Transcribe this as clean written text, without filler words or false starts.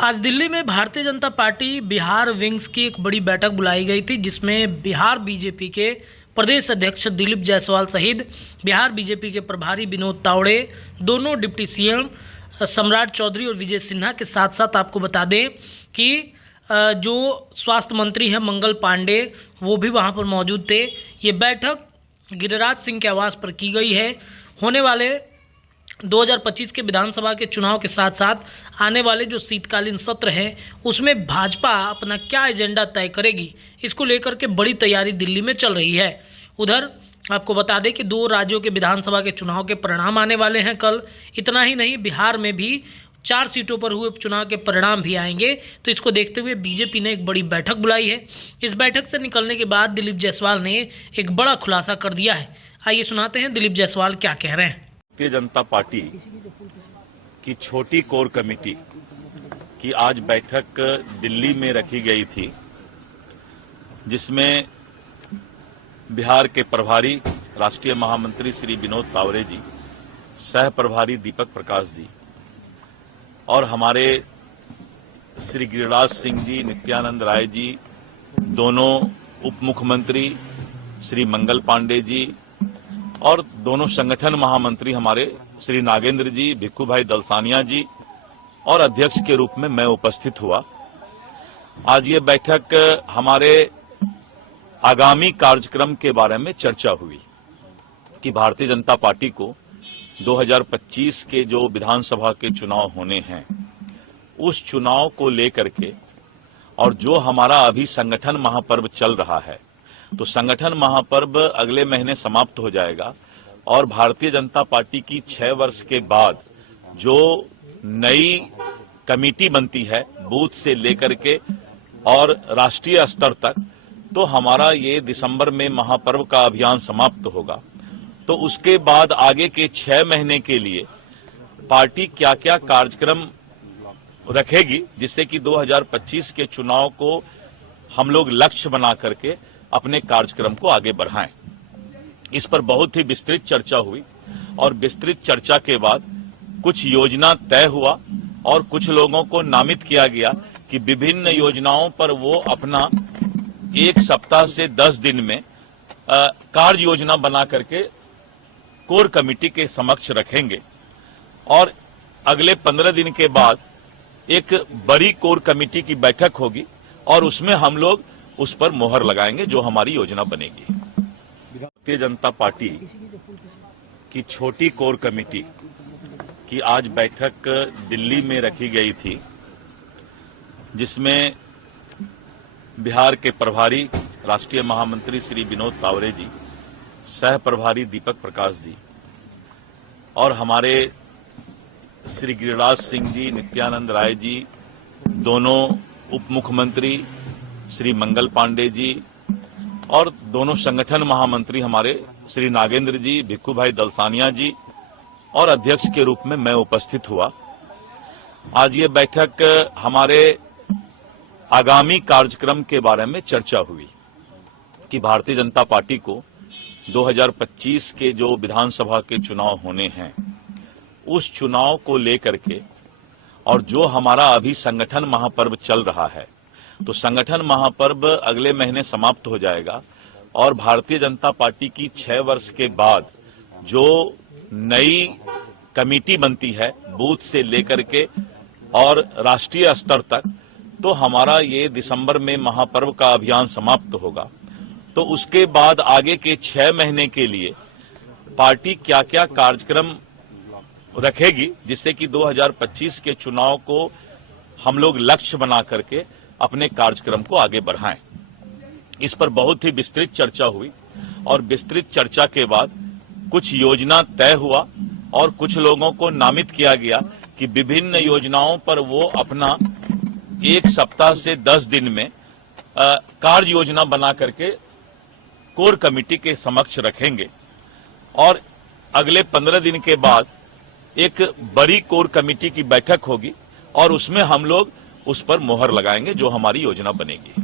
आज दिल्ली में Bharatiya Janata party Bihar wings की एक बड़ी बैठक बुलाई गई थी, जिसमें बिहार बीजेपी के प्रदेश अध्यक्ष दिलीप जायसवाल सहित बिहार बीजेपी के प्रभारी विनोद तावड़े, दोनों डिप्टी सीएम सम्राट चौधरी और विजय सिन्हा के साथ साथ आपको बता दें कि जो स्वास्थ्य मंत्री हैं मंगल पांडे, वो भी वहां पर मौजूद थे। ये बैठक गिरिराज सिंह के आवास पर की गई है। होने वाले 2025 के विधानसभा के चुनाव के साथ साथ आने वाले जो शीतकालीन सत्र हैं, उसमें भाजपा अपना क्या एजेंडा तय करेगी, इसको लेकर के बड़ी तैयारी दिल्ली में चल रही है। उधर आपको बता दें कि 2 राज्यों के विधानसभा के चुनाव के परिणाम आने वाले हैं कल। इतना ही नहीं, बिहार में भी 4 सीटों पर हुए चुनाव के परिणाम भी आएंगे। तो इसको देखते हुए बीजेपी ने एक बड़ी बैठक बुलाई है। इस बैठक से निकलने के बाद दिलीप जायसवाल ने एक बड़ा खुलासा कर दिया है। आइए सुनाते हैं दिलीप जायसवाल क्या कह रहे हैं। भारतीय जनता पार्टी की छोटी कोर कमेटी की आज बैठक दिल्ली में रखी गई थी, जिसमें बिहार के प्रभारी राष्ट्रीय महामंत्री श्री विनोद तावड़े जी, सह प्रभारी दीपक प्रकाश जी और हमारे श्री गिरिराज सिंह जी, नित्यानंद राय जी, दोनों उप मुख्यमंत्री श्री मंगल पांडे जी और दोनों संगठन महामंत्री हमारे श्री नागेंद्र जी, भिक्खू भाई दलसानिया जी और अध्यक्ष के रूप में मैं उपस्थित हुआ। आज ये बैठक हमारे आगामी कार्यक्रम के बारे में चर्चा हुई कि भारतीय जनता पार्टी को 2025 के जो विधानसभा के चुनाव होने हैं, उस चुनाव को लेकर के और जो हमारा अभी संगठन महापर्व चल रहा है, तो संगठन महापर्व अगले महीने समाप्त हो जाएगा और भारतीय जनता पार्टी की 6 वर्ष के बाद जो नई कमेटी बनती है, बूथ से लेकर के और राष्ट्रीय स्तर तक, तो हमारा ये दिसंबर में महापर्व का अभियान समाप्त होगा। तो उसके बाद आगे के 6 महीने के लिए पार्टी क्या क्या कार्यक्रम रखेगी, जिससे कि 2025 के चुनाव को हम लोग लक्ष्य बना करके अपने कार्यक्रम को आगे बढ़ाएं। इस पर बहुत ही विस्तृत चर्चा हुई और विस्तृत चर्चा के बाद कुछ योजना तय हुआ और कुछ लोगों को नामित किया गया कि विभिन्न योजनाओं पर वो अपना 1 सप्ताह से 10 दिन में कार्य योजना बना करके कोर कमेटी के समक्ष रखेंगे और अगले 15 दिन के बाद एक बड़ी कोर कमेटी की बैठक होगी और उसमें हम लोग उस पर मोहर लगाएंगे जो हमारी योजना बनेगी। भारतीय जनता पार्टी की छोटी कोर कमेटी की आज बैठक दिल्ली में रखी गई थी, जिसमें बिहार के प्रभारी राष्ट्रीय महामंत्री श्री विनोद तावड़े जी, सह प्रभारी दीपक प्रकाश जी और हमारे श्री गिरिराज सिंह जी, नित्यानंद राय जी, दोनों उप मुख्यमंत्री श्री मंगल पांडे जी और दोनों संगठन महामंत्री हमारे श्री नागेंद्र जी, भिक्खू भाई दलसानिया जी और अध्यक्ष के रूप में मैं उपस्थित हुआ। आज ये बैठक हमारे आगामी कार्यक्रम के बारे में चर्चा हुई कि भारतीय जनता पार्टी को 2025 के जो विधानसभा के चुनाव होने हैं, उस चुनाव को लेकर के और जो हमारा अभी संगठन महापर्व चल रहा है, तो संगठन महापर्व अगले महीने समाप्त हो जाएगा और भारतीय जनता पार्टी की 6 वर्ष के बाद जो नई कमेटी बनती है, बूथ से लेकर के और राष्ट्रीय स्तर तक, तो हमारा ये दिसंबर में महापर्व का अभियान समाप्त होगा। तो उसके बाद आगे के 6 महीने के लिए पार्टी क्या क्या कार्यक्रम रखेगी, जिससे कि 2025 के चुनाव को हम लोग लक्ष्य बना करके अपने कार्यक्रम को आगे बढ़ाएं। इस पर बहुत ही विस्तृत चर्चा हुई और विस्तृत चर्चा के बाद कुछ योजना तय हुआ और कुछ लोगों को नामित किया गया कि विभिन्न योजनाओं पर वो अपना 1 सप्ताह से 10 दिन में कार्य योजना बना करके कोर कमेटी के समक्ष रखेंगे और अगले 15 दिन के बाद एक बड़ी कोर कमेटी की बैठक होगी और उसमें हम लोग उस पर मोहर लगाएंगे जो हमारी योजना बनेगी।